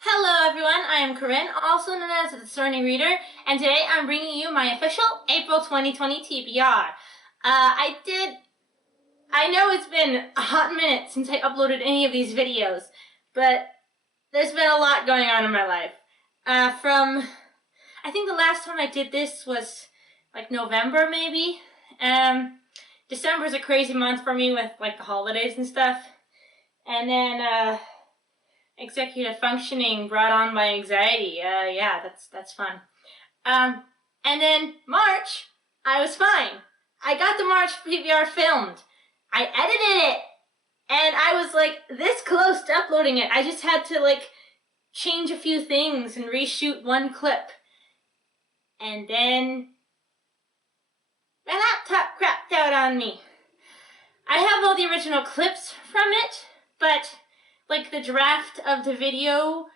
Hello everyone, I am Corinne, also known as the Sorcery Reader, and today I'm bringing you my official April 2020 TBR. I know it's been a hot minute since I uploaded any of these videos, but there's been a lot going on in my life. I think the last time I did this was like November maybe. December is a crazy month for me with like the holidays and stuff. And then, executive functioning brought on by anxiety. Yeah, that's fun. And then March, I was fine. I got the March PBR filmed. I edited it, and I was like this close to uploading it. I just had to like change a few things and reshoot one clip. And then my laptop crapped out on me. I have all the original clips from it, but like the draft of the video,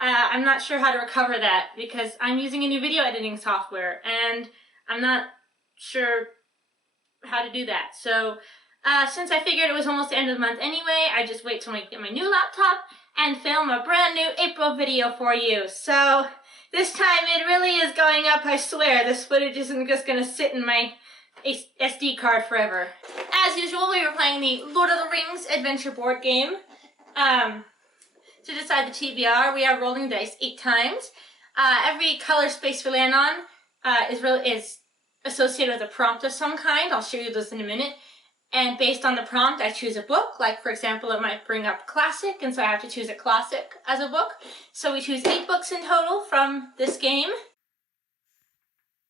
I'm not sure how to recover that because I'm using a new video editing software and I'm not sure how to do that. So since I figured it was almost the end of the month anyway, I just wait till I get my new laptop and film a brand new April video for you. So this time it really is going up, I swear. This footage isn't just going to sit in my SD card forever. As usual, we were playing the Lord of the Rings adventure board game. To decide the TBR, we are rolling dice 8 times. Every color space we land on is associated with a prompt of some kind. I'll show you those in a minute. And based on the prompt, I choose a book. Like, for example, it might bring up classic, and so I have to choose a classic as a book. So we choose 8 books in total from this game.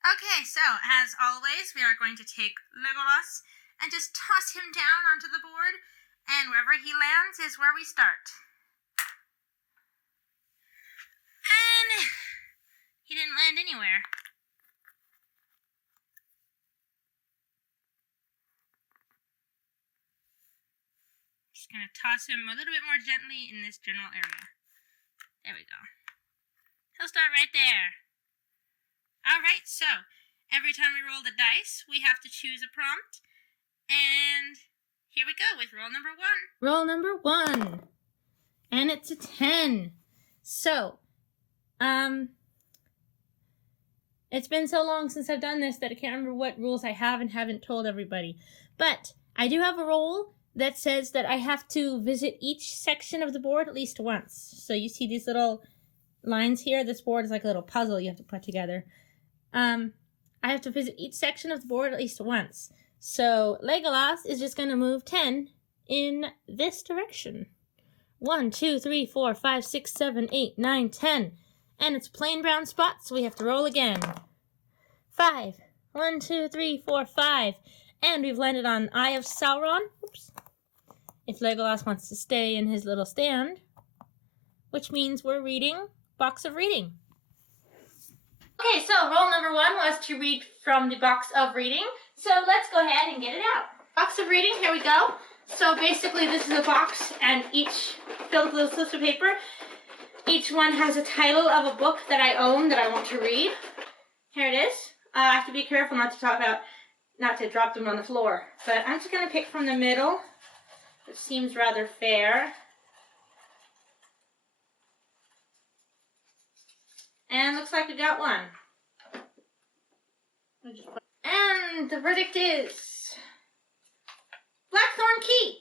Okay, so as always, we are going to take Legolas and just toss him down onto the board, and wherever he lands is where we start. And he didn't land anywhere. Just gonna toss him a little bit more gently in this general area. There we go. He'll start right there. Alright, so every time we roll the dice, we have to choose a prompt. And here we go with roll number 1. Roll number 1. And it's a 10. So, it's been so long since I've done this that I can't remember what rules I have and haven't told everybody. But I do have a rule that says that I have to visit each section of the board at least once. So you see these little lines here? This board is like a little puzzle you have to put together. I have to visit each section of the board at least once. So Legolas is just going to move 10 in this direction. 1, 2, 3, 4, 5, 6, 7, 8, 9, 10. And it's plain brown spot, so we have to roll again. 5. 1, 2, 3, 4, 5. And we've landed on Eye of Sauron. Oops. If Legolas wants to stay in his little stand, which means we're reading Box of Reading. Okay, so roll number 1 was to read from the Box of Reading. So let's go ahead and get it out. Box of Reading, here we go. So basically this is a box and each filled with a slip of paper. Each one has a title of a book that I own that I want to read. Here it is. I have to be careful not to drop them on the floor. But I'm just going to pick from the middle, which seems rather fair. And looks like we got one. And the verdict is Blackthorn Key.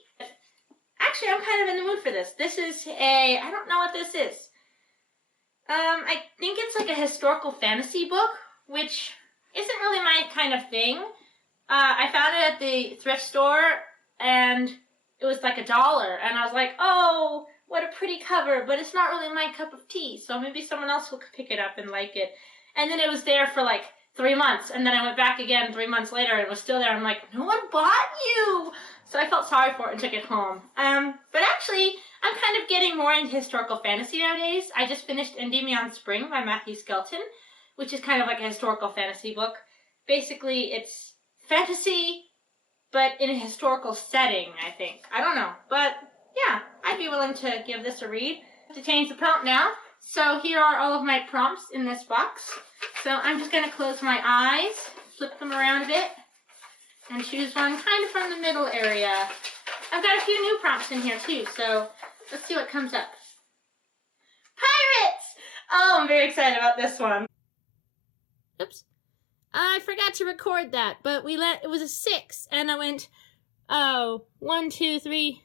Actually, I'm kind of in the mood for this. This is I don't know what this is. I think it's like a historical fantasy book, which isn't really my kind of thing. I found it at the thrift store, and it was like $1, and I was like, oh, what a pretty cover, but it's not really my cup of tea, so maybe someone else will pick it up and like it. And then it was there for like 3 months, and then I went back again 3 months later, and it was still there. I'm like, no one bought you! So I felt sorry for it and took it home. But actually, I'm kind of getting more into historical fantasy nowadays. I just finished Endymion Spring by Matthew Skelton, which is kind of like a historical fantasy book. Basically, it's fantasy, but in a historical setting, I think. I don't know, but yeah, I'd be willing to give this a read. I have to change the prompt now. So here are all of my prompts in this box. So I'm just going to close my eyes, flip them around a bit, and choose one kind of from the middle area. I've got a few new prompts in here too, so let's see what comes up. Pirates! Oh, I'm very excited about this one. Oops. I forgot to record that, but it was a 6, and I went, 1, 2, 3,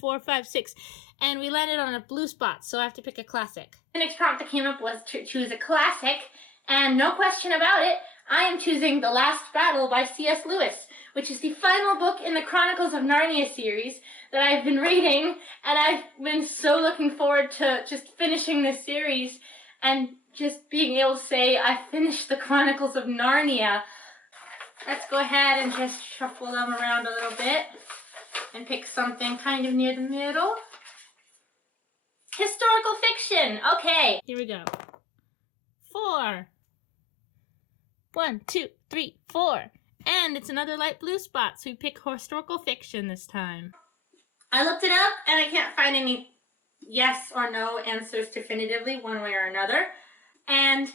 4, 5, 6, and we landed on a blue spot, so I have to pick a classic. The next prompt that came up was to choose a classic, and no question about it, I am choosing The Last Battle by C.S. Lewis, which is the final book in the Chronicles of Narnia series that I've been reading, and I've been so looking forward to just finishing this series and just being able to say I finished the Chronicles of Narnia. Let's go ahead and just shuffle them around a little bit and pick something kind of near the middle. Historical fiction. Okay. Here we go. 4. 1, 2, 3, 4. And it's another light blue spot, so we pick historical fiction this time. I looked it up, and I can't find any yes or no answers definitively, one way or another. And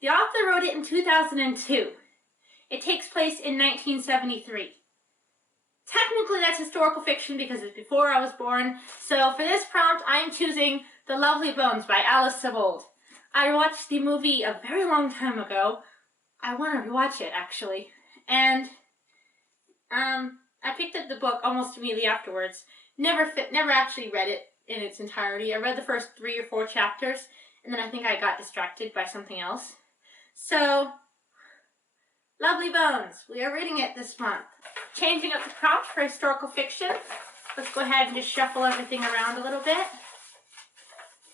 the author wrote it in 2002. It takes place in 1973. Technically, that's historical fiction because it's before I was born. So for this prompt, I'm choosing The Lovely Bones by Alice Sebold. I watched the movie a very long time ago. I want to rewatch it, actually. And I picked up the book almost immediately afterwards. Never actually read it in its entirety. I read the first 3 or 4 chapters, and then I think I got distracted by something else. So, Lovely Bones. We are reading it this month. Changing up the prompt for historical fiction. Let's go ahead and just shuffle everything around a little bit.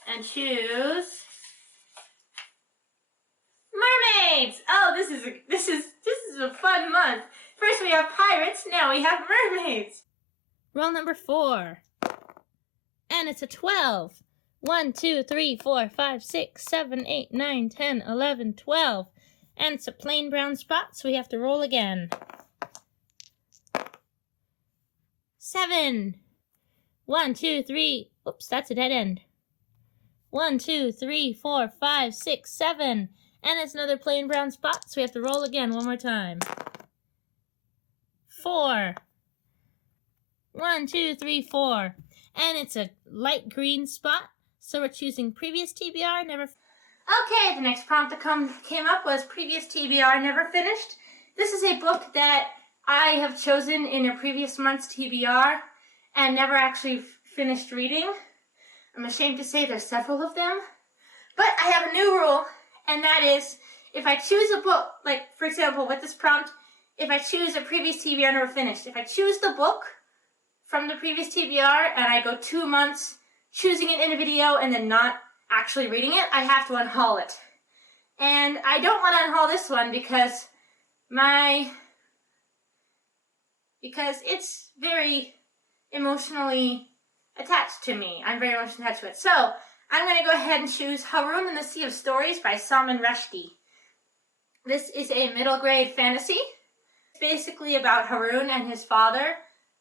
And choose mermaids. Oh, this is a fun month. First we have pirates, now we have mermaids. Roll number 4. And it's a 12. 1, 2, 3, 4, 5, 6, 7, 8, 9, 10, 11, 12. And it's a plain brown spot, so we have to roll again. 7. 1, 2, 3. Oops, that's a dead end. 1, 2, 3, 4, 5, 6, 7. And it's another plain brown spot, so we have to roll again one more time. 4. 1, 2, 3, 4. And it's a light green spot, so we're choosing previous TBR, never... Okay, the next prompt that came up was previous TBR, never finished. This is a book that I have chosen in a previous month's TBR and never actually finished reading. I'm ashamed to say there's several of them. But I have a new rule, and that is, if I choose a book, like, for example, with this prompt, if I choose a previous TBR never finished, if I choose the book from the previous TBR and I go 2 months choosing it in a video and then not actually reading it, I have to unhaul it. And I don't want to unhaul this one because it's very emotionally attached to me. I'm very emotionally attached to it. So, I'm going to go ahead and choose Haroun and the Sea of Stories by Salman Rushdie. This is a middle grade fantasy. It's basically about Haroun and his father.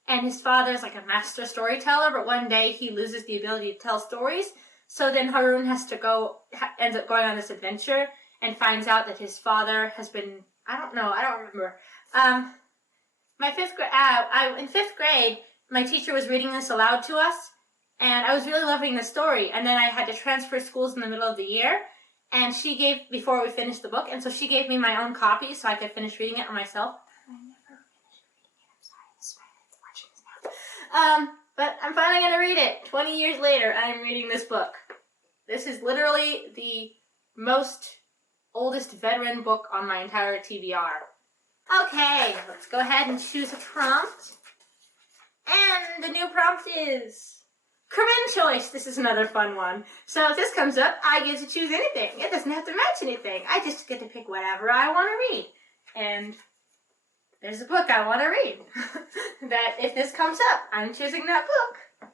And his father's like a master storyteller, but one day he loses the ability to tell stories. So then Haroun ends up going on this adventure and finds out that his father has been, I don't remember. In 5th grade, my teacher was reading this aloud to us, and I was really loving the story. And then I had to transfer schools in the middle of the year, and before we finished the book, and so she gave me my own copy so I could finish reading it on myself. I never finished reading it. I'm sorry, this is my watching this now. But I'm finally going to read it. 20 years later, I'm reading this book. This is literally the oldest veteran book on my entire TBR. Okay, let's go ahead and choose a prompt. And the new prompt is Corinne choice. This is another fun one. So if this comes up, I get to choose anything. It doesn't have to match anything. I just get to pick whatever I want to read. And there's a book I want to read. That if this comes up, I'm choosing that book.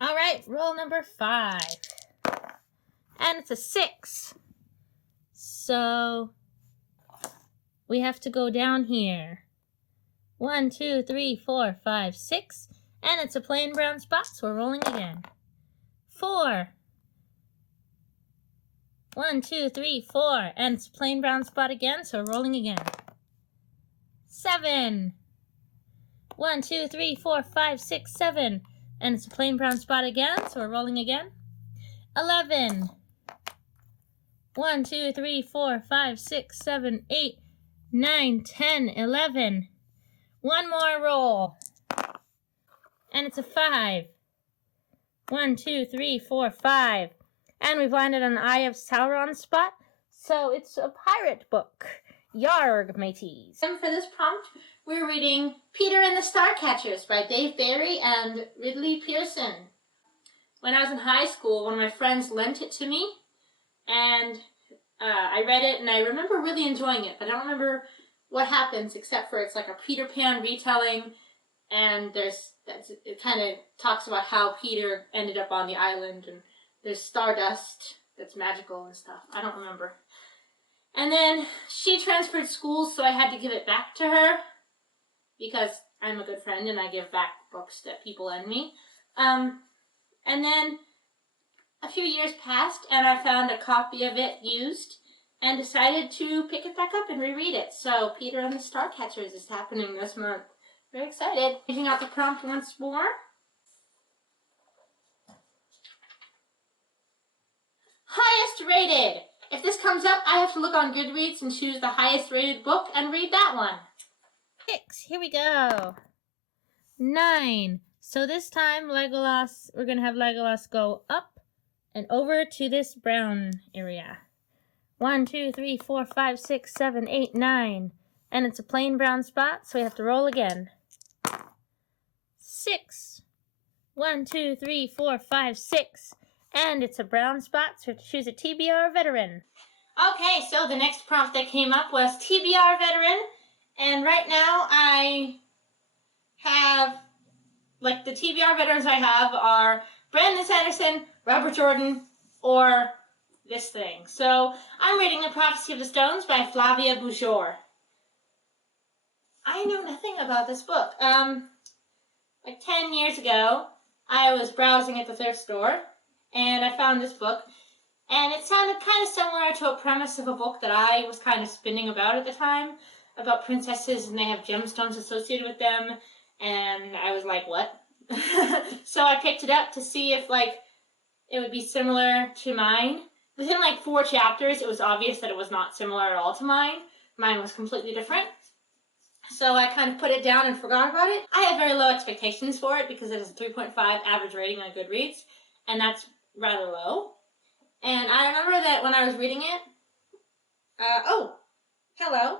All right, roll number 5. And it's a 6. So we have to go down here. 1, 2, 3, 4, 5, 6. And it's a plain brown spot, so we're rolling again. 4. 1, 2, 3, 4. And it's a plain brown spot again, so we're rolling again. 7. 1, 2, 3, 4, 5, 6, 7. And it's a plain brown spot again, so we're rolling again. 11. 1, 2, 3, 4, 5, 6, 7, 8, 9, 10, 11. One more roll. And it's a 5. 1, 2, 3, 4, 5. And we've landed on the Eye of Sauron spot. So it's a pirate book. Yarg, mateys. And for this prompt, we're reading Peter and the Starcatchers by Dave Barry and Ridley Pearson. When I was in high school, one of my friends lent it to me, and I read it, and I remember really enjoying it, but I don't remember what happens except for it's like a Peter Pan retelling, and it kind of talks about how Peter ended up on the island, and there's stardust that's magical and stuff. I don't remember. And then she transferred schools, so I had to give it back to her because I'm a good friend and I give back books that people lend me. And then a few years passed and I found a copy of it used and decided to pick it back up and reread it. So Peter and the Starcatchers is happening this month. Very excited. Changing out the prompt once more. Highest rated. If this comes up, I have to look on Goodreads and choose the highest rated book and read that one. 6. Here we go. 9. So this time, Legolas, we're going to have Legolas go up and over to this brown area. 1, 2, 3, 4, 5, 6, 7, 8, 9. And it's a plain brown spot, so we have to roll again. 6. 1, 2, 3, 4, 5, 6. And it's a brown spot, so we have to choose a TBR veteran. Okay, so the next prompt that came up was TBR veteran. And right now I have, like, the TBR veterans I have are Brandon Sanderson, Robert Jordan, or this thing. So I'm reading The Prophecy of the Stones by Flavia Boujour. I know nothing about this book. Like 10 years ago, I was browsing at the thrift store, and I found this book, and it sounded kind of similar to a premise of a book that I was kind of spinning about at the time, about princesses, and they have gemstones associated with them, and I was like, what? So I picked it up to see if, like, it would be similar to mine. Within, like, 4 chapters, it was obvious that it was not similar at all to mine. Mine was completely different. So I kind of put it down and forgot about it. I had very low expectations for it because it is a 3.5 average rating on Goodreads, and that's rather low. And I remember that when I was reading it, hello.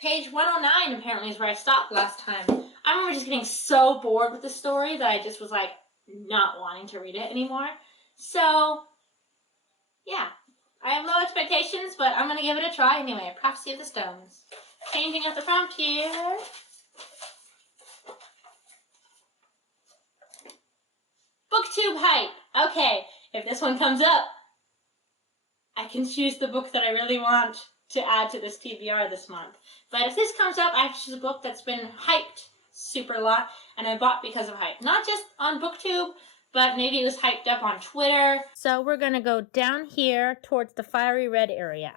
Page 109 apparently is where I stopped last time. I remember just getting so bored with the story that I just was like not wanting to read it anymore. So, yeah. I have low expectations, but I'm going to give it a try anyway. Prophecy of the Stones. Changing up the prompt here. Booktube hype. Okay, if this one comes up, I can choose the book that I really want to add to this TBR this month. But if this comes up, I have to choose a book that's been hyped super a lot, and I bought because of hype. Not just on BookTube, but maybe it was hyped up on Twitter. So we're going to go down here towards the fiery red area.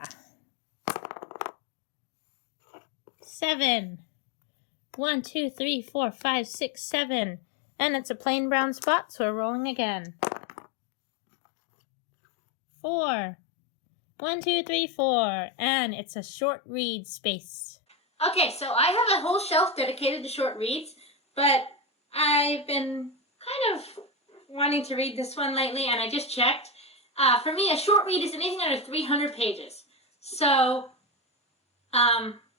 7. 1, 2, 3, 4, 5, 6, 7. And it's a plain brown spot, so we're rolling again. 4. 1, 2, 3, 4. And it's a short read space. Okay, so I have a whole shelf dedicated to short reads, but I've been kind of wanting to read this one lately, and I just checked. For me, a short read is anything under 300 pages. So,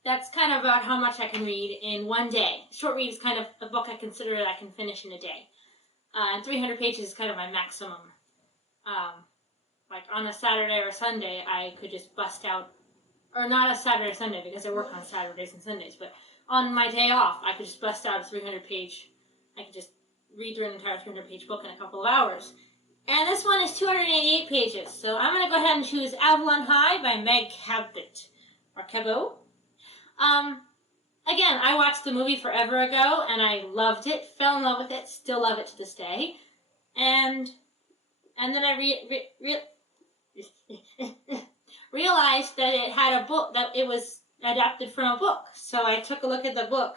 that's kind of about how much I can read in one day. Short read is kind of a book I consider that I can finish in a day. And 300 pages is kind of my maximum. Like on a Saturday or a Sunday, I could just bust out, or not a Saturday or Sunday because I work on Saturdays and Sundays, but on my day off, I could just bust out a 300-page, I could just read through an entire 300-page book in a couple of hours. And this one is 288 pages, so I'm going to go ahead and choose Avalon High by Meg Cabot, or Cabot. Again, I watched the movie forever ago, and I loved it, fell in love with it, still love it to this day. And then I realized that it had a book, that it was adapted from a book. So I took a look at the book.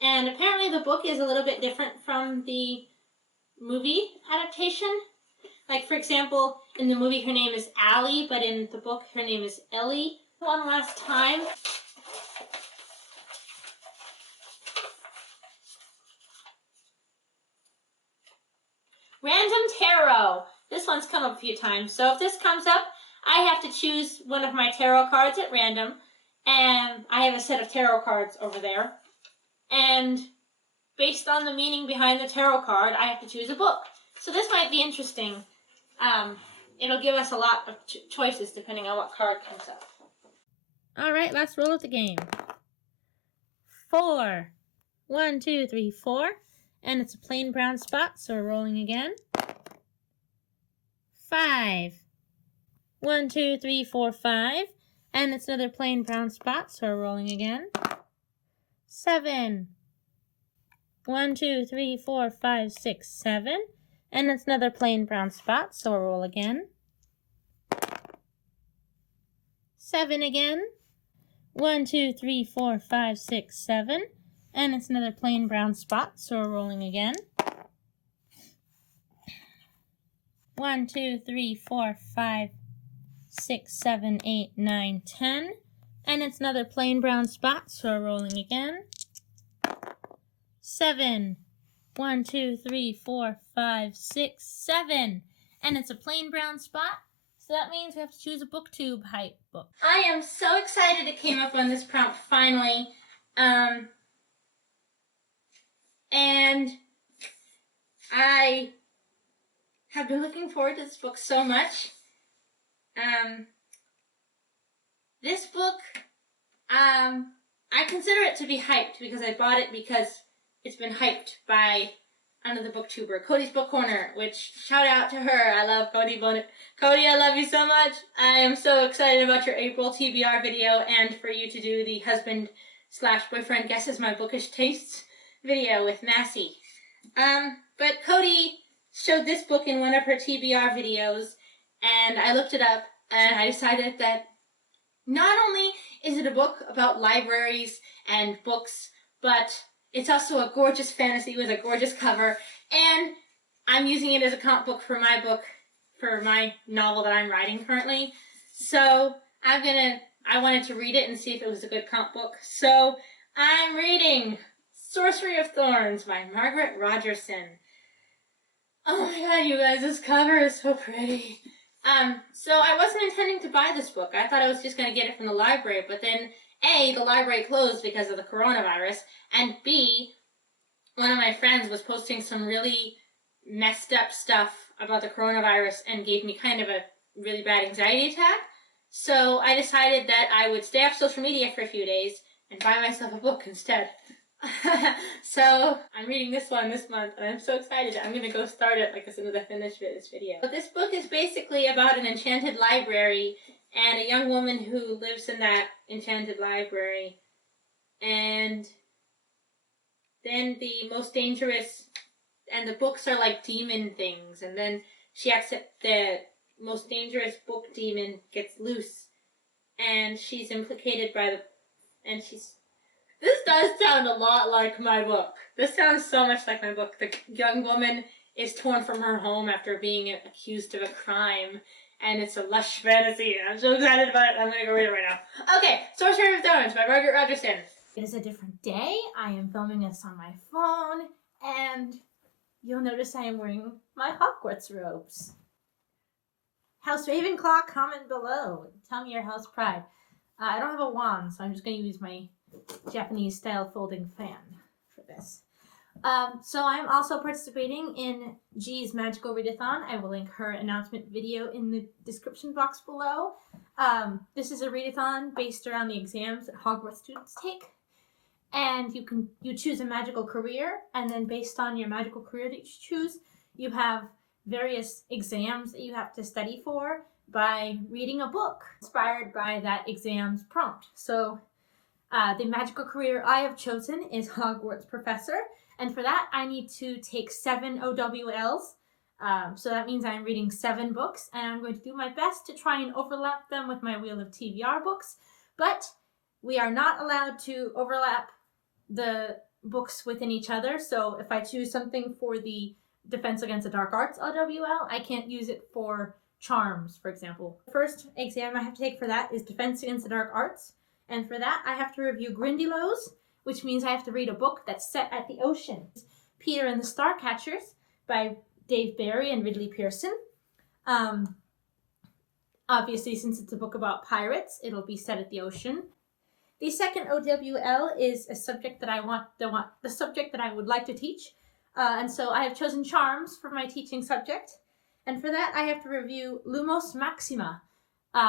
And apparently the book is a little bit different from the movie adaptation. Like, for example, in the movie her name is Allie, but in the book her name is Ellie. One last time. Random tarot. This one's come up a few times. So if this comes up, I have to choose one of my tarot cards at random. And I have a set of tarot cards over there. And based on the meaning behind the tarot card, I have to choose a book. So this might be interesting. It'll give us a lot of choices depending on what card comes up. All right, last roll of the game. 4. 1, 2, 3, 4. And it's a plain brown spot, so we're rolling again. 5. 1, 2, 3, 4, 5. And it's another plain brown spot, so we're rolling again. 7. 1, 2, 3, 4, 5, 6, 7. And it's another plain brown spot, so we'll roll again. 7 again. 1, 2, 3, 4, 5, 6, 7. And it's another plain brown spot, so we're rolling again. 1, 2, 3, 4, 5, 6, 7, 8, 9, 10. And it's another plain brown spot, so we're rolling again. 7. 1, 2, 3, 4, 5, 6, 7. And it's a plain brown spot, so that means we have to choose a booktube hype book. I am so excited it came up on this prompt finally. And I have been looking forward to this book so much. This book, I consider it to be hyped because I bought it because it's been hyped by another booktuber, Cody's Book Corner, which, shout out to her. I love Cody Bonnet. Cody, I love you so much. I am so excited about your April TBR video and for you to do the husband/boyfriend guesses my bookish tastes video with Massey. But Cody showed this book in one of her TBR videos, and I looked it up, and I decided that not only is it a book about libraries and books, but it's also a gorgeous fantasy with a gorgeous cover, and I'm using it as a comp book for my novel that I'm writing currently. So I wanted to read it and see if it was a good comp book. So I'm reading Sorcery of Thorns by Margaret Rogerson. Oh my god, you guys, this cover is so pretty. So I wasn't intending to buy this book. I thought I was just going to get it from the library, but then A, the library closed because of the coronavirus, and B, one of my friends was posting some really messed up stuff about the coronavirus and gave me kind of a really bad anxiety attack. So I decided that I would stay off social media for a few days and buy myself a book instead. So I'm reading this one this month, and I'm so excited. I'm going to go start it as soon as I finish this video. But this book is basically about an enchanted library and a young woman who lives in that enchanted library. And then the most dangerous, and the books are like demon things, and then the most dangerous book demon gets loose, and she's implicated by This does sound a lot like my book. This sounds so much like my book. The young woman is torn from her home after being accused of a crime, and it's a lush fantasy. I'm so excited about it. I'm going to go read it right now. Okay, Sorcery of Thorns by Margaret Rogerson. It is a different day. I am filming this on my phone, and you'll notice I am wearing my Hogwarts robes. House Ravenclaw, comment below. Tell me your house pride. I don't have a wand, so I'm just going to use my Japanese-style folding fan for this. So I'm also participating in G's Magical Readathon. I will link her announcement video in the description box below. This is a readathon based around the exams that Hogwarts students take. And you choose a magical career, and then based on your magical career that you choose, you have various exams that you have to study for by reading a book inspired by that exam's prompt. So the magical career I have chosen is Hogwarts Professor, and for that I need to take 7 OWLs. So that means I'm reading 7 books, and I'm going to do my best to try and overlap them with my Wheel of TBR books, but we are not allowed to overlap the books within each other. So if I choose something for the Defense Against the Dark Arts OWL, I can't use it for charms, for example. The first exam I have to take for that is Defense Against the Dark Arts, and for that I have to review Grindylows, which means I have to read a book that's set at the ocean. Peter and the Starcatchers by Dave Barry and Ridley Pearson. Obviously, since it's a book about pirates, it'll be set at the ocean. The second OWL is a subject that the subject that I would like to teach, and so I have chosen charms for my teaching subject. And for that, I have to review Lumos Maxima,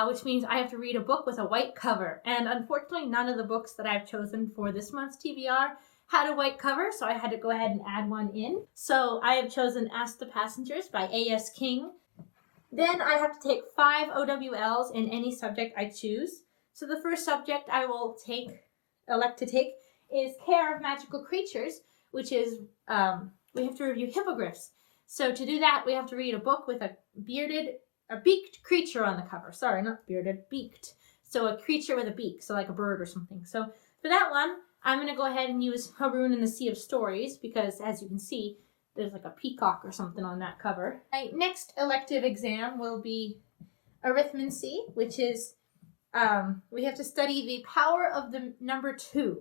which means I have to read a book with a white cover. And unfortunately, none of the books that I've chosen for this month's TBR had a white cover, so I had to go ahead and add one in. So I have chosen Ask the Passengers by A.S. King. Then I have to take 5 OWLs in any subject I choose. So the first subject I will elect to take is Care of Magical Creatures, which is, we have to review hippogriffs. So to do that, we have to read a book with a beaked creature on the cover. Sorry, not bearded, beaked. So a creature with a beak, so like a bird or something. So for that one, I'm going to go ahead and use Haroon in the Sea of Stories, because as you can see, there's like a peacock or something on that cover. My next elective exam will be Arithmancy, which is, we have to study the power of the number 2.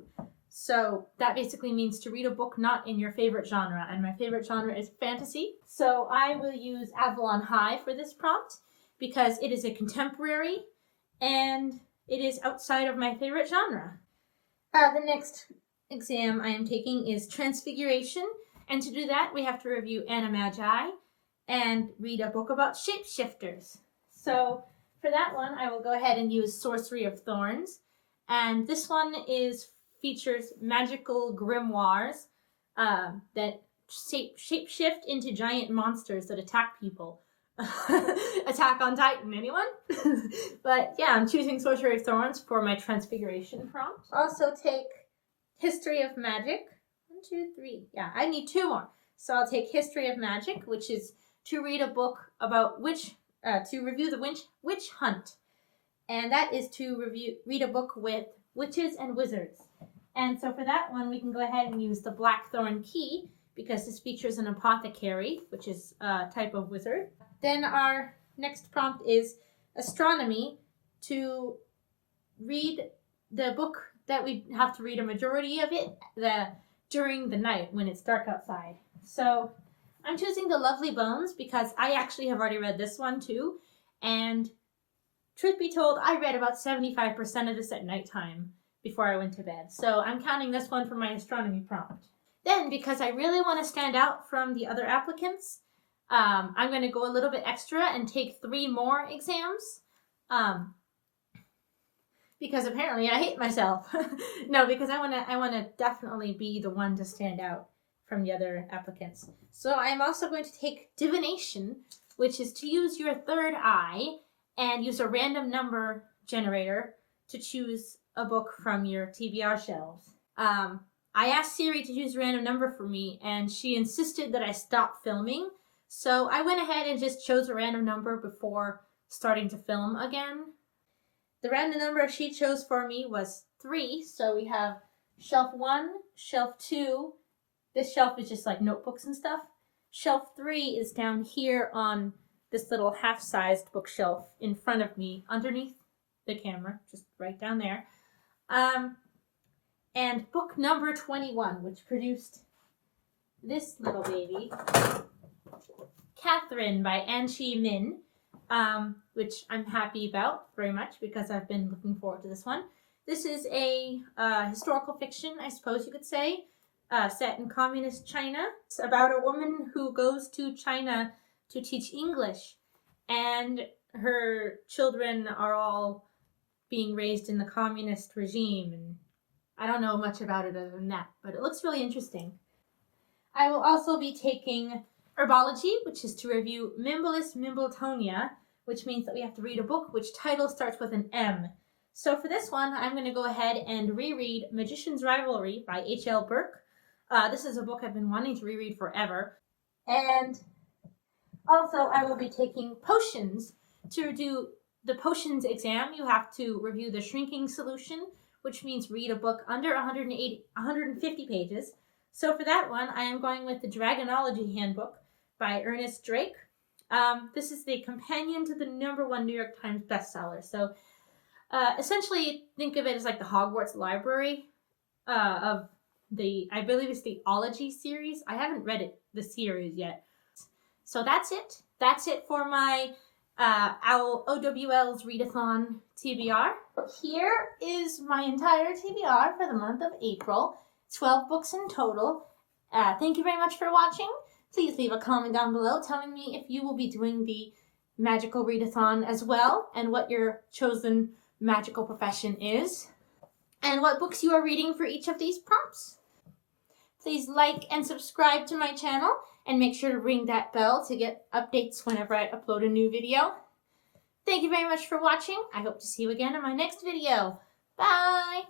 So that basically means to read a book not in your favorite genre, and my favorite genre is fantasy. So I will use Avalon High for this prompt, because it is a contemporary, and it is outside of my favorite genre. The next exam I am taking is Transfiguration, and to do that, we have to review Animagi and read a book about shapeshifters. So for that one, I will go ahead and use Sorcery of Thorns, and this one features magical grimoires that shapeshift into giant monsters that attack people. Attack on Titan, anyone? But yeah, I'm choosing Sorcery of Thorns for my Transfiguration prompt. Also take History of Magic. 1, 2, 3. Yeah, I need 2 more. So I'll take History of Magic, which is to read a book about to review the witch hunt. And that is to read a book with witches and wizards. And so for that one, we can go ahead and use the Blackthorn Key, because this features an apothecary, which is a type of wizard. Then our next prompt is Astronomy, to read the book that we have to read a majority of it during the night when it's dark outside. So I'm choosing The Lovely Bones because I actually have already read this one too. And truth be told, I read about 75% of this at nighttime before I went to bed. So I'm counting this one for my astronomy prompt. Then, because I really want to stand out from the other applicants, I'm going to go a little bit extra and take 3 more exams. Because apparently I hate myself. No, because I want to definitely be the one to stand out from the other applicants. So I am also going to take Divination, which is to use your third eye and use a random number generator to choose a book from your TBR shelves. I asked Siri to choose a random number for me, and she insisted that I stop filming. So I went ahead and just chose a random number before starting to film again. The random number she chose for me was 3. So we have shelf 1, shelf 2. This shelf is just like notebooks and stuff. Shelf 3 is down here on this little half-sized bookshelf in front of me, underneath the camera, just right down there. And book number 21, which produced this little baby, Catherine by Anchi Min, which I'm happy about very much because I've been looking forward to this one. This is a historical fiction, I suppose you could say, set in communist China. It's about a woman who goes to China to teach English, and her children are all being raised in the communist regime, and I don't know much about it other than that, but it looks really interesting. I will also be taking Herbology, which is to review Mimblus Mimbletonia, which means that we have to read a book which title starts with an M. So for this one, I'm going to go ahead and reread Magician's Rivalry by H.L. Burke. This is a book I've been wanting to reread forever. And also, I will be taking Potions. To do the Potions exam, you have to review the Shrinking Solution, which means read a book under 150 pages. So for that one, I am going with the Dragonology Handbook by Ernest Drake. This is the companion to the #1 New York Times bestseller. So essentially, think of it as like the Hogwarts library of I believe it's the Ology series. I haven't read the series yet. So that's it. That's it for my OWL's Readathon TBR. Here is my entire TBR for the month of April. 12 books in total. Thank you very much for watching. Please leave a comment down below telling me if you will be doing the Magical Readathon as well, and what your chosen magical profession is, and what books you are reading for each of these prompts. Please like and subscribe to my channel, and make sure to ring that bell to get updates whenever I upload a new video. Thank you very much for watching. I hope to see you again in my next video. Bye!